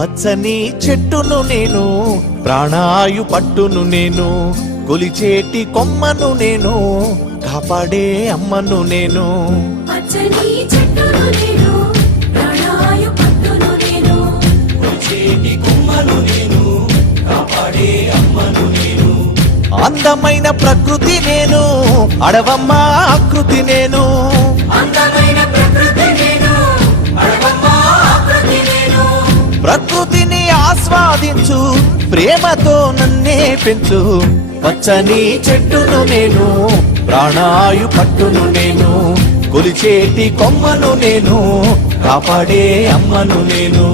పచ్చని చెట్టును నేను, ప్రాణాయు పట్టును నేను, కొలిచేటి కొమ్మను నేను, కాపాడే అమ్మను నేను. పచ్చని చెట్టును నేను, ప్రాణాయు పట్టును నేను, కొలిచేటి కొమ్మను నేను, కాపాడే అమ్మను నేను. అందమైన ప్రకృతి నేను, అడవమ్మ ఆకృతి నేను. అందమైన ప్రకృతి నేను, అడవమ్మ ఆకృతి నేను. ప్రకృతిని ఆస్వాదించు, ప్రేమతో నన్నే పెంచు. పచ్చని చెట్టును నేను, ప్రాణాయు పట్టును నేను, కొలిచేటి కొమ్మను నేను, కాపాడే అమ్మను నేను.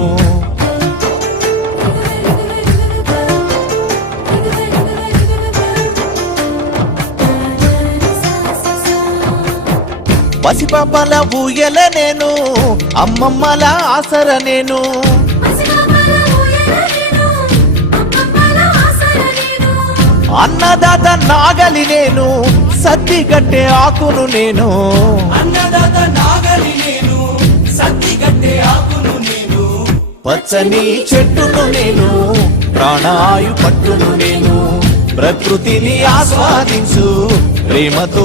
పసిపాపల ఊయల నేను, అమ్మమ్మల ఆసర నేను. పసిపాపల ఊయల నేను, అమ్మమ్మల ఆసర నేను. అన్నదాత నాగలి నేను, సద్ది గట్టే ఆకును నేను. అన్నదాత నాగలి నేను, సత్తి గట్టే ఆకును నేను. పచ్చని చెట్టును నేను, ప్రాణాయు పట్టును నేను, ప్రకృతిని ఆస్వాదించు, ప్రేమతో